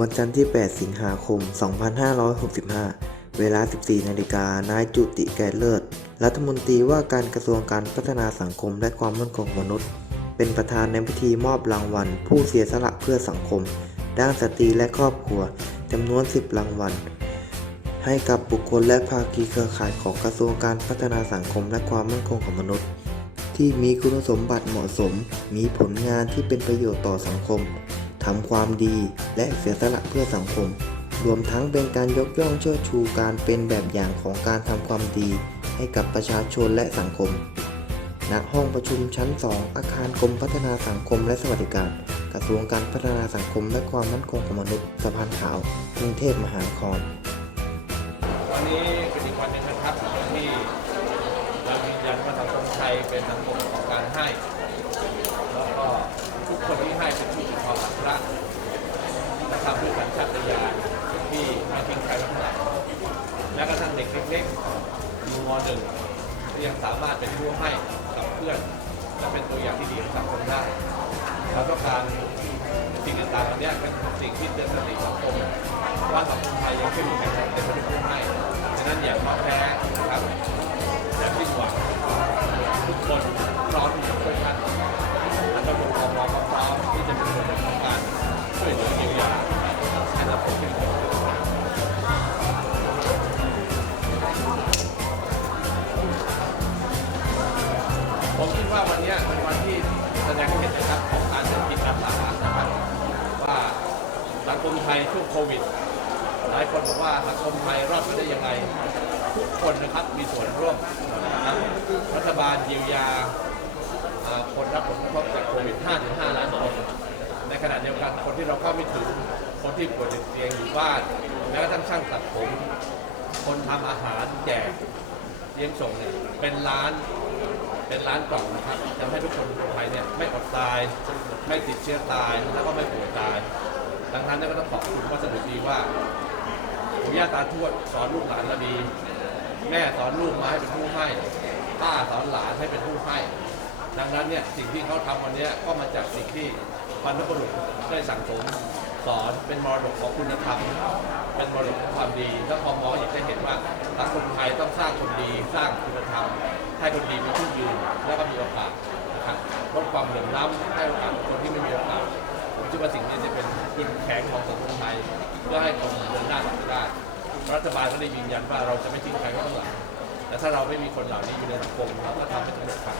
วันจันทร์ที่ 8 สิงหาคม 2565 เวลา 14 นาฬิกานายจุติแก่เลิศ รัฐมนตรีว่าการกระทรวงการพัฒนาสังคมและความมั่นคงมนุษย์ เป็นประธานในพิธีมอบรางวัล ผู้เสียสละเพื่อสังคม ด้านสตรีและครอบครัว จำนวน 10 รางวัล ให้กับบุคคลและภาคีเครือข่ายของกระทรวงการพัฒนาสังคมและความมั่นคงของมนุษย์ ที่มีคุณสมบัติเหมาะสม มีผลงานที่เป็นประโยชน์ต่อสังคม ทำความดีและเสียสละเพื่อสังคม รวมทั้งเป็นการยกย่องเชิดชูการเป็นแบบอย่างของการทำความดีให้กับประชาชนและสังคม ณ ห้องประชุมชั้น 2 อาคารกรมพัฒนาสังคมและสวัสดิการ กระทรวงการพัฒนาสังคมและความมั่นคงของมนุษย์สะพานขาวกรุงเทพมหานคร วันนี้เป็นอีกวันหนึ่งนะครับที่เรายืนยันว่าสังคมไทยเป็นสังคมของการให้ แล้วก็ทุกคนที่ให้เป็นผู้มีความรักและทำด้วยสัญชาตญาณที่ไม่ทิ้งใครไว้ข้างหลังแม้กระทั่งเด็กเล็กๆอยู่ มหนึ่งก็ยังสามารถเป็นผู้ให้กับเพื่อนและเป็นตัวอย่างที่ดีให้สังคมได้เราต้องการสิ่งต่างๆเหล่านี้เป็นสิ่งที่เตือนสติสังคมว่าสังคมไทยยังไม่มีใครเป็นผู้ผู้ให้ฉะนั้นอย่าท้อแท้ เนี้ยเป็นวันที่แสดงให้เห็นนะครับของการเศรษฐกิจอาสานะครับว่าสังคมไทยช่วงโควิด หลายคนบอกว่าสังคมไทยรอดมาได้ยังไงทุกคนนะครับมีส่วนร่วมนะครับรัฐบาลเยียวยาคนรับผลกระทบจากโควิด 5-5 ล้านคนในขณะเดียวกันคนที่เราเข้าไม่ถึงคนที่ป่วยติดเตียงอยู่บ้านแม้กระทั่งช่างตัดผม คนทำอาหารแจกเลี้ยงส่งเนี่ยเป็นล้าน เป็นล้านกล่องนะครับทำให้ทุกคนไทยเนี่ยไม่อดตาย ไม่ติดเชื้อตายแล้วก็ไม่ป่วยตาย ดังนั้นเนี่ยก็ต้องขอบคุณวัสดุดีว่าปู่ย่าตาทวดสอนลูกหลานเราดี แม่สอนลูกมาให้เป็นผู้ให้ป้าสอนหลานให้เป็นผู้ให้ ดังนั้นเนี่ยสิ่งที่เขาทำวันนี้ก็มาจากสิ่งที่บรรพบุรุษได้สั่งสมสอนเป็นมรดกของคุณธรรมเป็นมรดกของความดีถ้าพอมองอยากจะเห็นว่าสังคมไทยต้องสร้างคนดีสร้างคุณธรรมให้คนดีมีที่ยืน แล้วก็มีโอกาสนะครับลดความเหลื่อมล้ำให้โอกาสคนที่ไม่มีโอกาสผมคิดว่าสิ่งนี้จะเป็นจุดแข็งของสังคมไทยเพื่อให้คนเดินหน้าต่อไปได้รัฐบาลก็ได้ยืนยันว่าเราจะไม่ทิ้งใครไว้ข้างหลังแต่ถ้าเราไม่มีคนเหล่านี้อยู่ในสังคมเราก็ทำไม่สำเร็จครับ